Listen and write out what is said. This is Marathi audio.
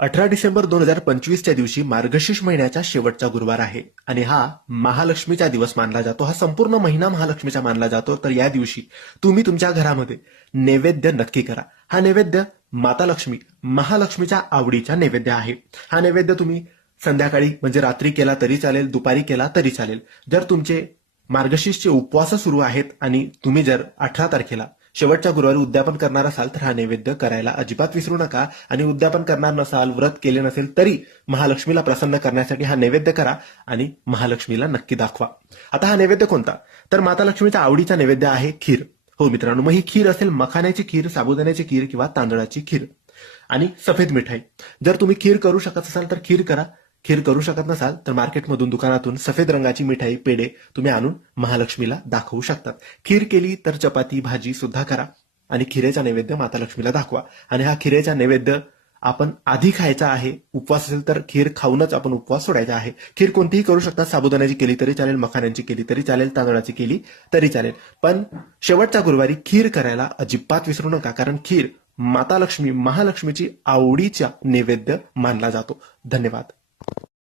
18 डिसेंबर 2025च्या दिवशी मार्गशीर्ष महिन्याचा शेवटचा गुरुवार आहे आणि हा महालक्ष्मीचा दिवस मानला जातो. हा संपूर्ण महिना महालक्ष्मीचा मानला जातो. तर या दिवशी तुम्ही तुमच्या घरामध्ये नैवेद्य नक्की करा. हा नैवेद्य माता लक्ष्मी महालक्ष्मीच्या आवडीचा नैवेद्य आहे. हा नैवेद्य तुम्ही संध्याकाळी म्हणजे रात्री केला तरी चालेल, दुपारी केला तरी चालेल. जर तुमचे मार्गशीर्षचे उपवास सुरू आहेत आणि तुम्ही जर 18 तारखेला शेवटच्या गुरुवारी उद्यापन करणार असाल तर हा नैवेद्य करायला अजिबात विसरू नका. आणि उद्यापन करणार नसाल, व्रत केले नसेल तरी महालक्ष्मीला प्रसन्न करण्यासाठी हा नैवेद्य करा आणि महालक्ष्मीला नक्की दाखवा. आता हा नैवेद्य कोणता? तर माता लक्ष्मीच्या आवडीचा नैवेद्य आहे खीर. हो मित्रांनो, मग ही खीर असेल मखाण्याची खीर, साबुदाण्याची खीर किंवा तांदळाची खीर आणि सफेद मिठाई. जर तुम्ही खीर करू शकत असाल तर खीर करा. खीर करू शकत नसाल तर मार्केटमधून, दुकानातून सफेद रंगाची मिठाई, पेढे तुम्ही आणून महालक्ष्मीला दाखवू शकतात. खीर केली तर चपाती भाजी सुद्धा करा आणि खिरेचा नैवेद्य माता लक्ष्मीला दाखवा. आणि हा खिरेचा नैवेद्य आपण आधी खायचा आहे. उपवास असेल तर खीर खाऊनच आपण उपवास सोडायचा आहे. खीर कोणतीही करू शकता. साबुदाण्याची केली तरी चालेल, मखाण्यांची केली तरी चालेल, तांदळाची केली तरी चालेल. पण शेवटच्या गुरुवारी खीर करायला अजिबात विसरू नका, कारण खीर माता लक्ष्मी महालक्ष्मीची आवडीचा नैवेद्य मानला जातो. धन्यवाद.